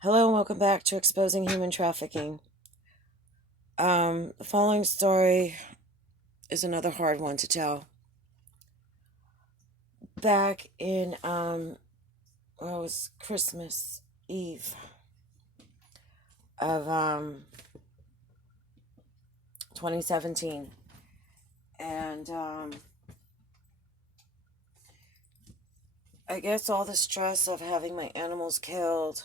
Hello and welcome back to Exposing Human Trafficking. The following story is another hard one to tell. Back in, well, it was Christmas Eve of 2017. And I guess all the stress of having my animals killed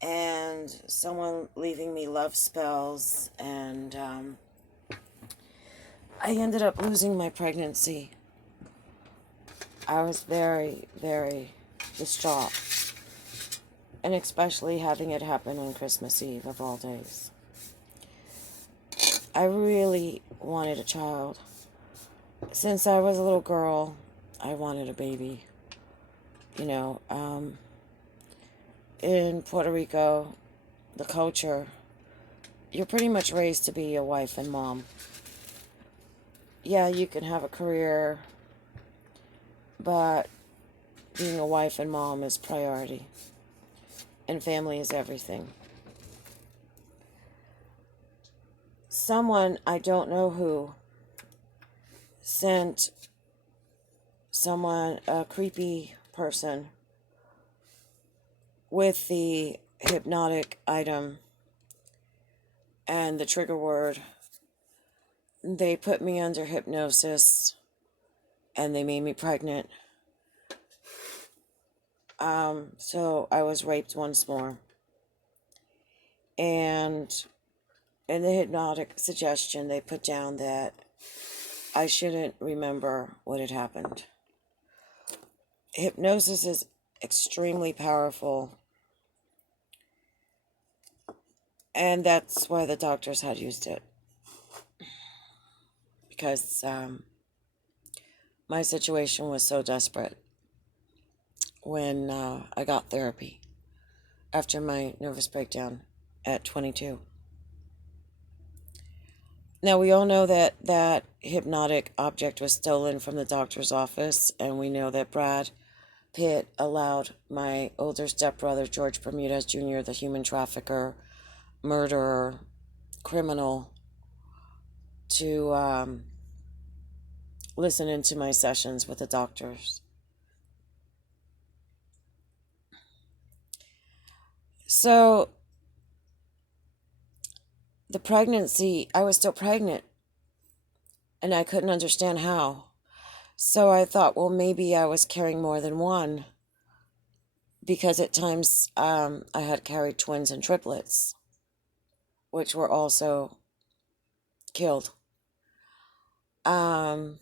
and someone leaving me love spells, and I ended up losing my pregnancy. I was very, very distraught, and especially having it happen on Christmas Eve of all days. I really wanted a child. Since I was a little girl, I wanted a baby. You know, in Puerto Rico, the culture, you're pretty much raised to be a wife and mom. Yeah, you can have a career, but being a wife and mom is priority, and family is everything. Someone, I don't know who, sent someone, a creepy person, with the hypnotic item and the trigger word. They put me under hypnosis and they made me pregnant. So I was raped once more. And in the hypnotic suggestion, they put down that I shouldn't remember what had happened. Hypnosis is extremely powerful, and that's why the doctors had used it. Because my situation was so desperate when I got therapy after my nervous breakdown at 22. Now, we all know that that hypnotic object was stolen from the doctor's office, and we know that Brad Pitt allowed my older stepbrother, George Bermudez Jr., the human trafficker, murderer, criminal, to listen into my sessions with the doctors. So, the pregnancy, I was still pregnant, and I couldn't understand how. So I thought, well, maybe I was carrying more than one, because at times I had carried twins and triplets, which were also killed. Um,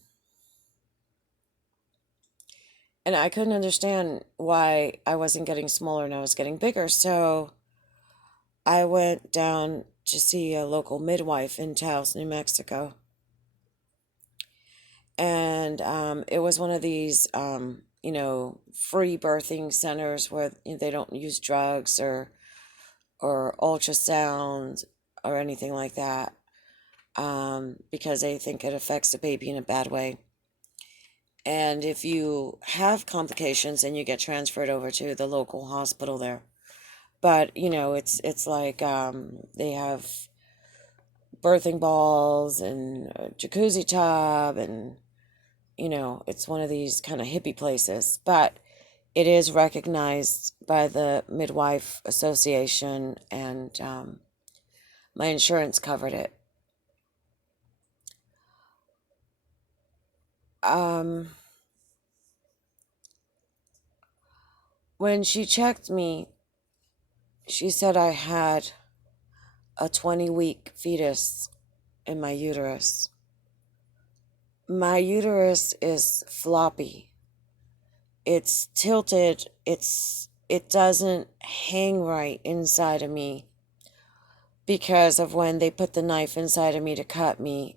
and I couldn't understand why I wasn't getting smaller and I was getting bigger. So I went down to see a local midwife in Taos, New Mexico. And it was one of these, free birthing centers where they don't use drugs or ultrasound or anything like that, because they think it affects the baby in a bad way. And if you have complications, then you get transferred over to the local hospital there. But it's like they have birthing balls and a jacuzzi tub, and it's one of these kind of hippie places. But it is recognized by the Midwife Association, and my insurance covered it. Um, when she checked me, she said I had a 20-week fetus in my uterus. My uterus is floppy. It's tilted. It doesn't hang right inside of me because of when they put the knife inside of me to cut me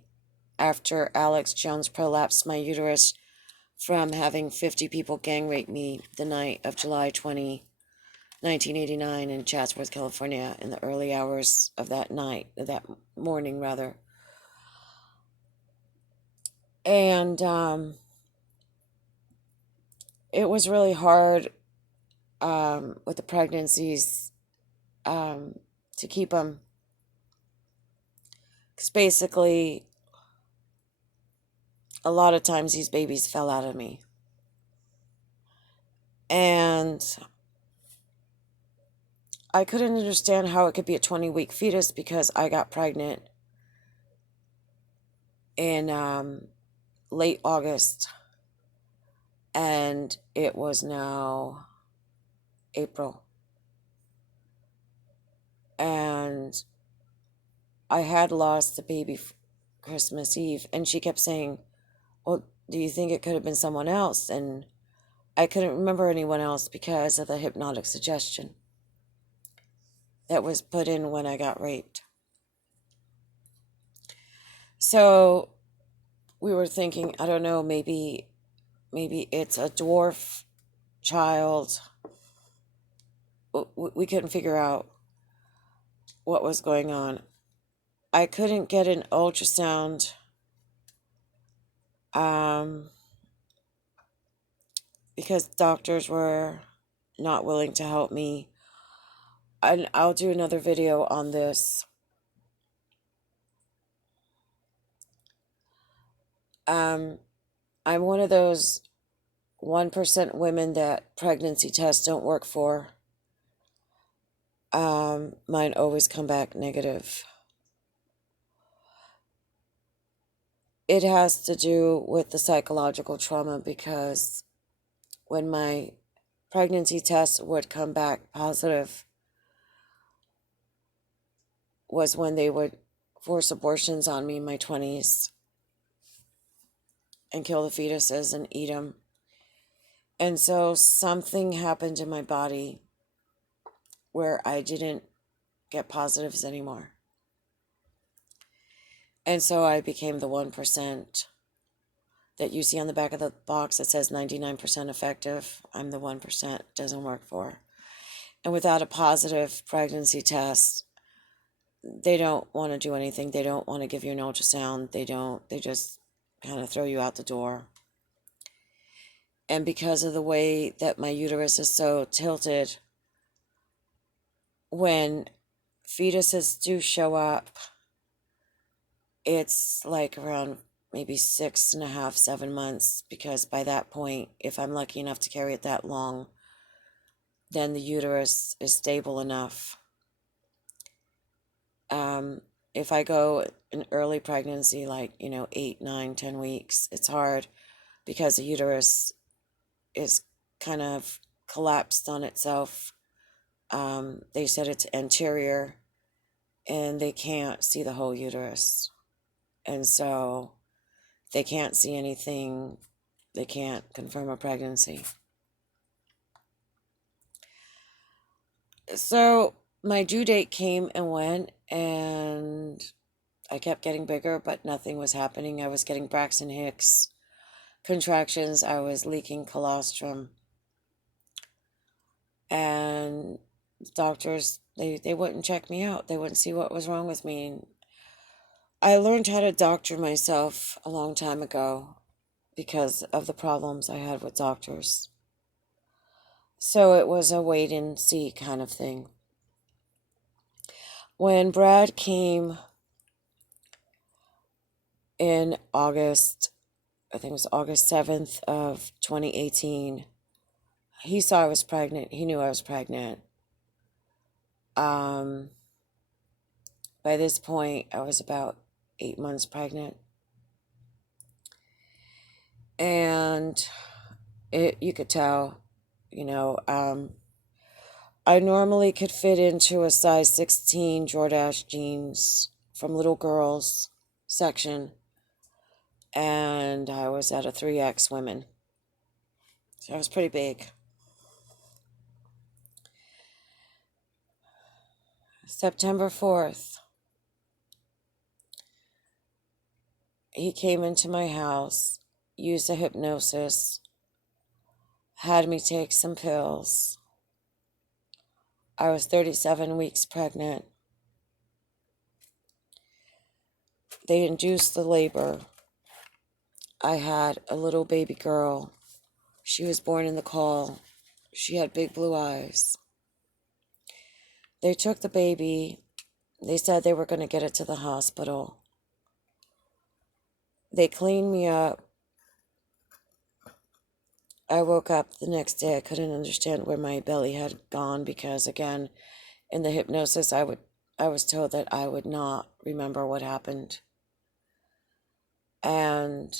after Alex Jones prolapsed my uterus from having 50 people gang rape me the night of July 20, 1989 in Chatsworth, California, in the early hours of that night, that morning rather. And it was really hard with the pregnancies to keep them. Because basically, a lot of times these babies fell out of me. And I couldn't understand how it could be a 20-week fetus because I got pregnant in late August. And it was now April. And I had lost the baby Christmas Eve. And she kept saying, well, do you think it could have been someone else? And I couldn't remember anyone else because of the hypnotic suggestion that was put in when I got raped. So we were thinking, I don't know, maybe it's a dwarf child. We couldn't figure out what was going on. I couldn't get an ultrasound because doctors were not willing to help me. And I'll do another video on this. I'm one of those 1% women that pregnancy tests don't work for. Mine always come back negative. It has to do with the psychological trauma because when my pregnancy test would come back positive was when they would force abortions on me in my 20s and kill the fetuses and eat them. And so something happened in my body where I didn't get positives anymore. And so I became the 1% that you see on the back of the box that says 99% effective. I'm the 1% doesn't work for. And without a positive pregnancy test, they don't want to do anything. They don't want to give you an ultrasound. They just kind of throw you out the door. And because of the way that my uterus is so tilted, when fetuses do show up, it's like around maybe 6.5, 7 months, because by that point, if I'm lucky enough to carry it that long, then the uterus is stable enough. If I go in early pregnancy, like, 8, 9, 10 weeks, it's hard because the uterus is kind of collapsed on itself. They said it's anterior and they can't see the whole uterus. And so they can't see anything. They can't confirm a pregnancy. So my due date came and went, and I kept getting bigger, but nothing was happening. I was getting Braxton Hicks contractions. I was leaking colostrum. And doctors, they wouldn't check me out. They wouldn't see what was wrong with me. I learned how to doctor myself a long time ago because of the problems I had with doctors. So it was a wait and see kind of thing. When Brad came in August, I think it was August 7th of 2018, he saw I was pregnant. He knew I was pregnant. By this point, I was about 8 months pregnant. And you could tell, I normally could fit into a size 16 Jordache jeans from little girls section, and I was at a 3X women. So I was pretty big. September 4th, he came into my house, used a hypnosis, had me take some pills. I was 37 weeks pregnant. They induced the labor. I had a little baby girl. She was born in the call. She had big blue eyes. They took the baby. They said they were going to get it to the hospital. They cleaned me up. I woke up the next day. I couldn't understand where my belly had gone because, again, in the hypnosis, I was told that I would not remember what happened. And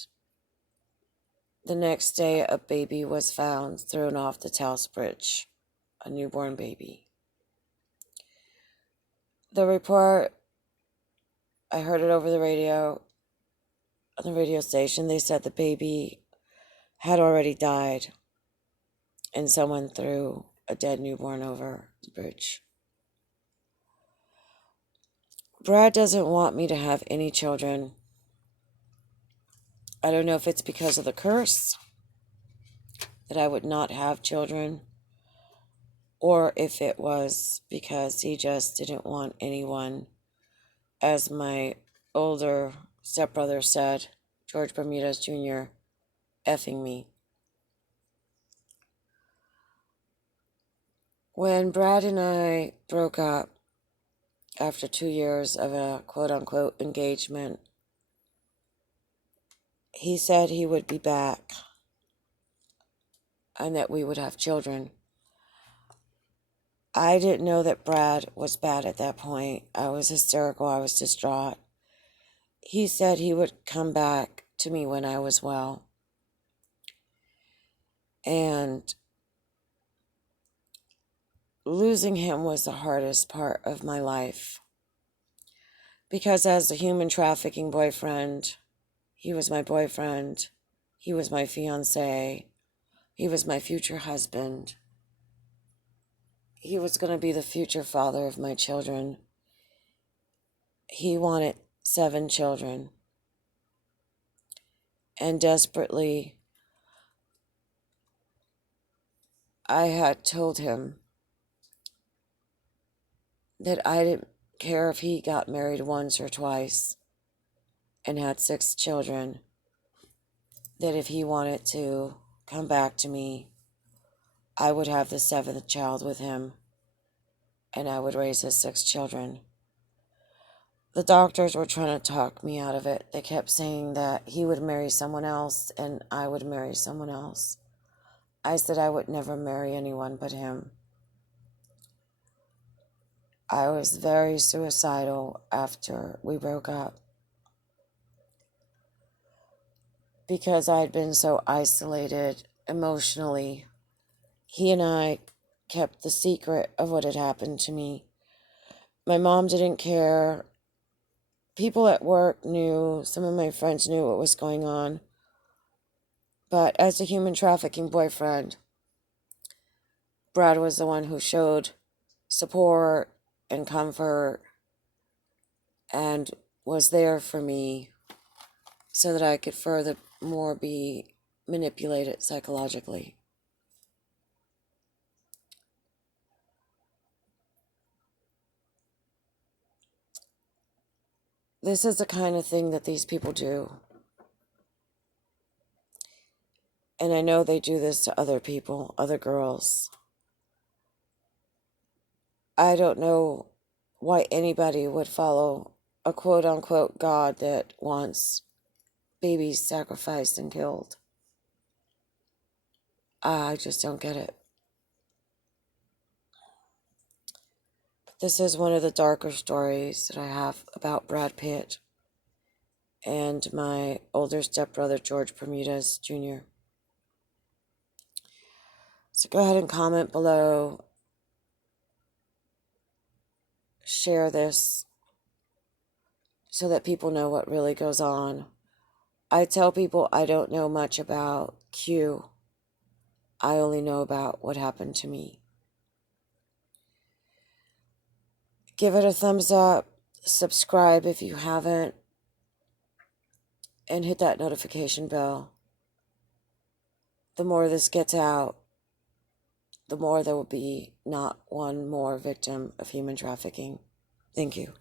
the next day, a baby was found thrown off the Taos Bridge, a newborn baby. The report, I heard it over the radio, on the radio station. They said the baby had already died and someone threw a dead newborn over the bridge. Brad doesn't want me to have any children. I don't know if it's because of the curse that I would not have children, or if it was because he just didn't want anyone, as my older stepbrother said, George Bermudez Jr., effing me. When Brad and I broke up after 2 years of a quote-unquote engagement, he said he would be back and that we would have children. I didn't know that Brad was bad at that point. I was hysterical. I was distraught. He said he would come back to me when I was well. And losing him was the hardest part of my life. Because as a human trafficking boyfriend, he was my boyfriend. He was my fiancé. He was my future husband. He was going to be the future father of my children. He wanted 7 children. And desperately, I had told him that I didn't care if he got married once or twice and had 6 children, that if he wanted to come back to me, I would have the 7th child with him, and I would raise his 6 children. The doctors were trying to talk me out of it. They kept saying that he would marry someone else and I would marry someone else. I said I would never marry anyone but him. I was very suicidal after we broke up because I had been so isolated emotionally. He and I kept the secret of what had happened to me. My mom didn't care. People at work knew. Some of my friends knew what was going on. But as a human trafficking boyfriend, Brad was the one who showed support and comfort and was there for me so that I could furthermore be manipulated psychologically. This is the kind of thing that these people do. And I know they do this to other people, other girls. I don't know why anybody would follow a quote-unquote God that wants babies sacrificed and killed. I just don't get it. This is one of the darker stories that I have about Brad Pitt and my older stepbrother, George Bermudez Jr. So go ahead and comment below. Share this so that people know what really goes on. I tell people I don't know much about Q. I only know about what happened to me. Give it a thumbs up, subscribe if you haven't, and hit that notification bell. The more this gets out, the more there will be not one more victim of human trafficking. Thank you.